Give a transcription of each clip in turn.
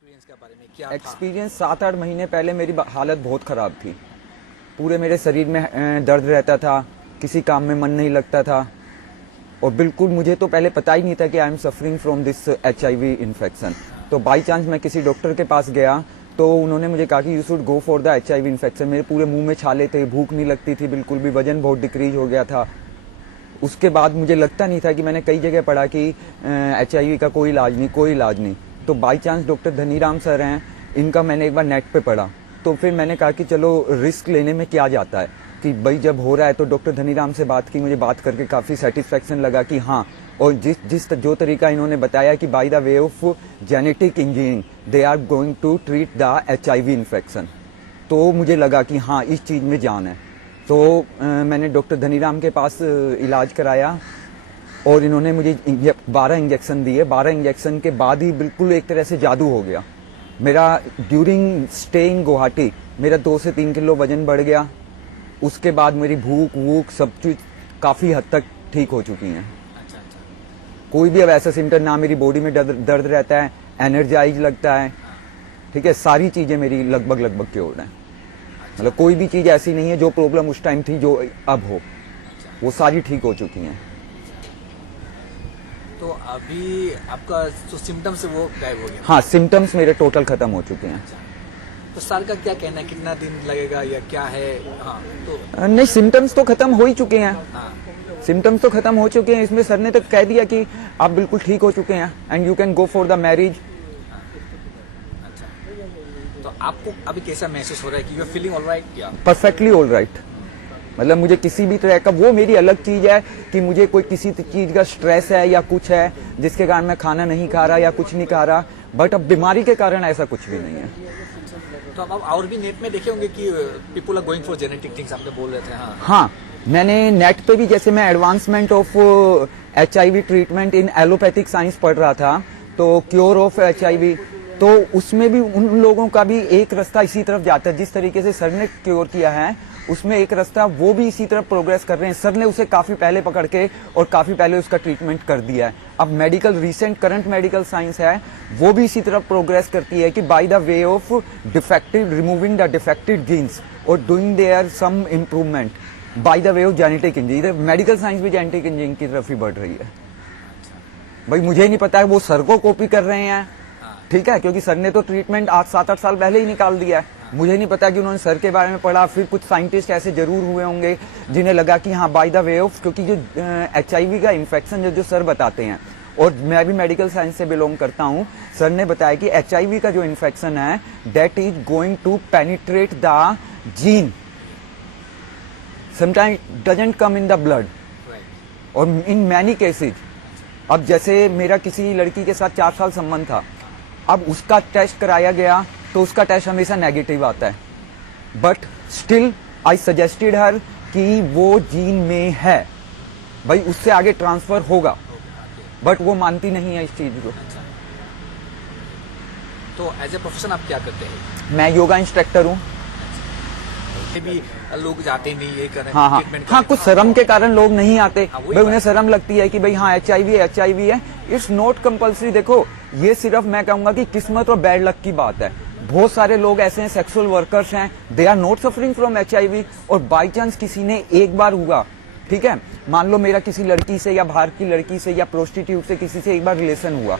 Experience के बारे में क्या एक्सपीरियंस 7-8 महीने पहले मेरी हालत बहुत ख़राब थी। पूरे मेरे शरीर में दर्द रहता था, किसी काम में मन नहीं लगता था और बिल्कुल मुझे तो पहले पता ही नहीं था कि I am suffering from this HIV infection. तो बाई चांस मैं किसी डॉक्टर के पास गया तो उन्होंने मुझे कहा कि you should go for the HIV infection. मेरे पूरे मुंह में छाले थे, भूख नहीं लगती थी बिल्कुल भी, वजन बहुत डिक्रीज हो गया था। उसके बाद मुझे लगता नहीं था कि मैंने कई जगह पढ़ा कि HIV का कोई इलाज नहीं, कोई इलाज नहीं। तो by chance doctor Dhaniram sir हैं, इनका मैंने एक बार नेट पे पढ़ा तो फिर मैंने कहा कि चलो रिस्क लेने में क्या जाता है कि भाई जब हो रहा है। तो डॉक्टर धनीराम से बात की, मुझे बात करके काफ़ी सेटिस्फेक्शन लगा कि हाँ, और जो तरीका इन्होंने बताया कि by the way of genetic engineering they are going to treat the HIV infection, तो मुझे लगा कि हाँ इस चीज़ में जान है। तो मैंने डॉक्टर धनीराम के पास इलाज कराया और इन्होंने मुझे 12 इंजेक्शन दिए। 12 इंजेक्शन के बाद ही बिल्कुल एक तरह से जादू हो गया मेरा। ड्यूरिंग स्टे इन गुवाहाटी मेरा 2 से 3 किलो वजन बढ़ गया। उसके बाद मेरी भूख वूख सब चीज काफ़ी हद तक ठीक हो चुकी हैं। कोई भी अब ऐसा सिम्टम ना, मेरी बॉडी में दर्द रहता है, एनर्जाइज लगता है, ठीक है, सारी चीज़ें मेरी लगभग क्योर हैं। मतलब कोई भी चीज़ ऐसी नहीं है जो प्रॉब्लम उस टाइम थी जो अब हो, वो सारी ठीक हो चुकी हैं। तो अभी आपका जो सिम्टम्स है वो गायब हो गया? हाँ, सिम्टम्स मेरे टोटल खत्म हो चुके हैं। तो सर का क्या कहना है, कितना दिन लगेगा या क्या है? हाँ, तो नहीं, सिम्टम्स तो खत्म हो ही चुके हैं। हाँ, सिम्टम्स तो खत्म हो चुके हैं। इसमें सर ने तो कह दिया कि आप बिल्कुल ठीक हो चुके हैं and you can go for the marriage. अच्छा, तो आपको अभी कैसा महसूस हो रहा है कि यू आर फीलिंग ऑलराइट? या परफेक्टली ऑल राइट। मतलब मुझे किसी भी तरह का, वो मेरी अलग चीज है कि मुझे कोई किसी चीज का स्ट्रेस है या कुछ है जिसके कारण मैं खाना नहीं खा रहा या कुछ नहीं खा रहा, बट अब बीमारी के कारण ऐसा कुछ भी नहीं है। तो अब और भी नेट में देखे होंगे कि people are going for genetic things, आपने बोल रहे थे। हाँ, मैंने नेट पे भी, जैसे मैं advancement of HIV treatment in allopathic science पढ़ रहा था, तो क्योर ऑफ HIV, तो उसमें भी उन लोगों का भी एक रास्ता इसी तरफ जाता है। जिस तरीके से सर ने क्योर किया है उसमें एक रास्ता वो भी इसी तरफ प्रोग्रेस कर रहे हैं। सर ने उसे काफी पहले पकड़ के और काफी पहले उसका ट्रीटमेंट कर दिया है। अब medical recent current medical science है वो भी इसी तरफ प्रोग्रेस करती है कि by the way of defective, removing the defective genes और doing their some improvement by the way of genetic engineering. Medical science भी जेनेटिक इंजीनियरिंग की तरफ ही बढ़ रही है। भाई मुझे नहीं पता है वो सर को कॉपी कर रहे हैं, ठीक है, क्योंकि सर ने तो ट्रीटमेंट आज 7-8 साल पहले ही निकाल दिया है। मुझे नहीं पता कि उन्होंने सर के बारे में पढ़ा। फिर कुछ साइंटिस्ट ऐसे जरूर हुए होंगे जिन्हें लगा कि हाँ बाय द वे ऑफ, क्योंकि जो HIV का इन्फेक्शन जो सर बताते हैं, और मैं भी मेडिकल साइंस से बिलोंग करता हूँ, सर ने बताया कि HIV का जो इन्फेक्शन है that is going to penetrate the gene, sometimes doesn't come in the blood और इन मैनी केसेज। अब जैसे मेरा किसी लड़की के साथ 4 साल संबंध था, अब उसका टेस्ट कराया गया तो उसका टेस्ट हमेशा नेगेटिव आता है, बट स्टिल आई सजेस्टेड हर कि वो जीन में है, भाई उससे आगे ट्रांसफर होगा, बट वो मानती नहीं है इस चीज को। तो एज ए प्रोफेशन आप क्या करते हैं? मैं योगा इंस्ट्रक्टर हूँ। भी लोग जाते नहीं ये करें, हाँ, कुछ शर्म के कारण लोग नहीं आते। भाई उन्हें शर्म लगती है कि भाई हाँ HIV है। It's not compulsory. देखो, ये सिर्फ मैं कहूंगा कि किस्मत और बैड लक की बात है। बहुत सारे लोग ऐसे हैं, सेक्सुअल वर्कर्स हैं, they are not suffering from HIV, और बाई चांस किसी ने एक बार हुआ, ठीक है, मान लो मेरा किसी लड़की से या बाहर की लड़की से या प्रोस्टिट्यूट से किसी से एक बार रिलेशन हुआ,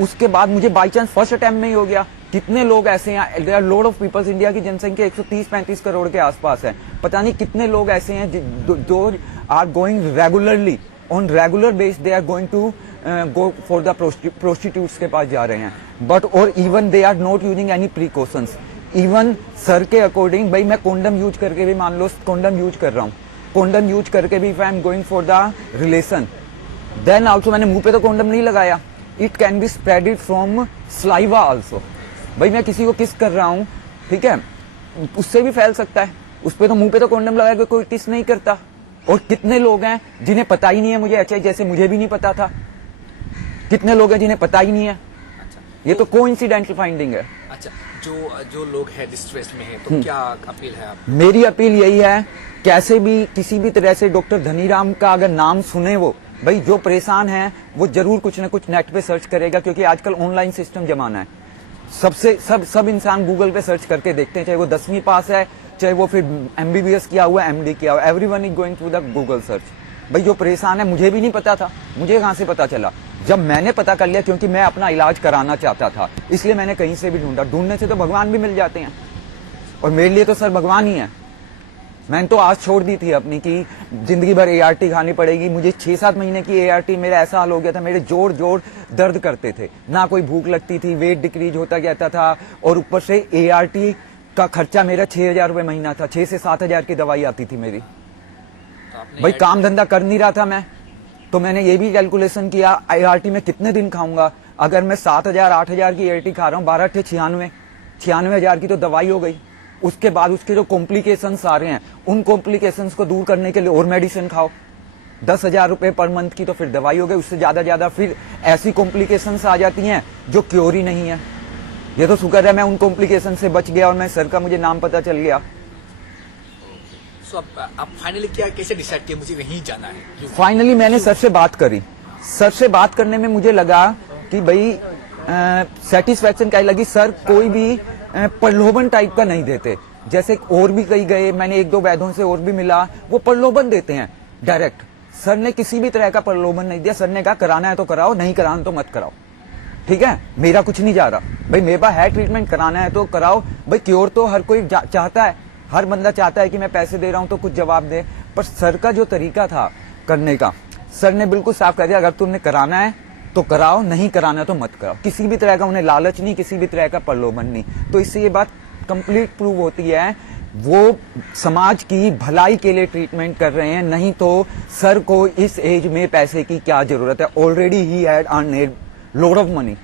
उसके बाद मुझे बाई चांस फर्स्ट अटेम्प्ट में ही हो गया। कितने लोग ऐसे हैं, there are load of peoples. India की जनसंख्या 130-35 करोड़ के आसपास है। पता नहीं कितने लोग ऐसे हैं जो are going regularly, on regular base they are going to go for the prostitutes के पास जा रहे हैं, बट और even they are not using any precautions. Even sir के अकॉर्डिंग, भाई मैं कॉन्डम यूज करके भी, मान लो कॉन्डम यूज कर रहा हूँ, कॉन्डम यूज करके भी if I am going for the relation, then also मैंने मुंह पे तो कॉन्डम नहीं लगाया, it can be spreaded from saliva also. भाई मैं किसी को किस कर रहा हूँ, ठीक है, उससे भी फैल सकता है। उस पर तो मुंह पे तो कॉन्डम लगा के कोई किस नहीं करता। और कितने लोग हैं जिन्हें पता ही नहीं है मुझे HIV, जैसे मुझे भी नहीं पता था। कितने लोग हैं जिन्हें पता ही नहीं है। अच्छा, ये तो कोइंसिडेंटल फाइंडिंग है। अच्छा, जो लोग है डिस्ट्रेस में है, तो क्या अपील है आप? मेरी अपील यही है, कैसे भी किसी भी तरह से डॉक्टर धनीराम का अगर नाम सुने, वो भाई जो परेशान है वो जरूर कुछ ना कुछ नेट पे सर्च करेगा, क्योंकि आजकल ऑनलाइन सिस्टम जमाना है। सब इंसान गूगल पे सर्च करके देखते हैं, चाहे वो 10वीं पास है, चाहे वो फिर MBBS किया हुआ, MD किया हुआ, everyone is going through the Google search. भाई जो परेशान है, मुझे भी नहीं पता था, मुझे कहां से पता चला? जब मैंने पता कर लिया, क्योंकि मैं अपना इलाज कराना चाहता था, इसलिए मैंने कहीं से भी ढूंढा। ढूंढने से तो भगवान भी मिल जाते हैं, और मेरे लिए तो सर भगवान ही है। मैंने तो आज छोड़ दी थी अपनी कि जिंदगी भर ART खानी पड़ेगी। मुझे 6-7 महीने की ART, मेरा ऐसा हाल हो गया था, मेरे जोड़ दर्द करते थे, ना कोई भूख लगती थी, वेट डिक्रीज होता जाता था, और ऊपर से ART का खर्चा मेरा 6,000 रुपए महीना था। 6 से 7,000 की दवाई आती थी मेरी। तो आपने भाई काम धंधा कर नहीं रहा था मैं, तो मैंने ये भी कैलकुलेशन किया ART में कितने दिन खाऊंगा। अगर मैं 7,000-8,000 की ART खा रहा हूँ, 12 × 96,000 की तो दवाई हो गई। उसके बाद उसके जो कॉम्प्लिकेशंस आ रहे हैं, उन कॉम्प्लिकेशंस को दूर करने के लिए और मेडिसिन खाओ। 10,000 रुपए पर मंथ की तो फिर दवाई हो गई। उससे ज्यादा फिर ऐसी कॉम्प्लिकेशंस आ जाती हैं जो क्योर ही नहीं है। ये तो शुक्र है मैं उन कॉम्प्लिकेशन से बच गया, और मैं सर का मुझे नाम पता चल गया। सो आप फाइनली क्या कैसे डिसाइड किया मुझे वहीं जाना है? क्यों? फाइनली मैंने सर से बात करी। सर से बात करने में मुझे लगा कि भाई सेटिस्फैक्शन क्या लगी, सर कोई भी प्रलोभन टाइप का नहीं देते। जैसे और भी कई गए, मैंने 1-2 वैद्यों से और भी मिला, वो प्रलोभन देते हैं डायरेक्ट। सर ने किसी भी तरह का प्रलोभन नहीं दिया। सर ने कहा कराना है तो कराओ, नहीं कराना तो मत कराओ। ठीक है, मेरा कुछ नहीं जा रहा भाई, मेरे पास है ट्रीटमेंट, कराना है तो कराओ। भाई क्योर तो हर कोई चाहता है, हर बंदा चाहता है कि मैं पैसे दे रहा हूं तो कुछ जवाब दे। पर सर का जो तरीका था करने का, सर ने बिल्कुल साफ कर दिया, अगर तुमने कराना है तो कराओ, नहीं कराना तो मत कराओ। किसी भी तरह का उन्हें लालच नहीं, किसी भी तरह का प्रलोभन नहीं। तो इससे ये बात कंप्लीट प्रूव होती है, वो समाज की भलाई के लिए ट्रीटमेंट कर रहे हैं, नहीं तो सर को इस एज में पैसे की क्या जरूरत है। Already he had earn load of money.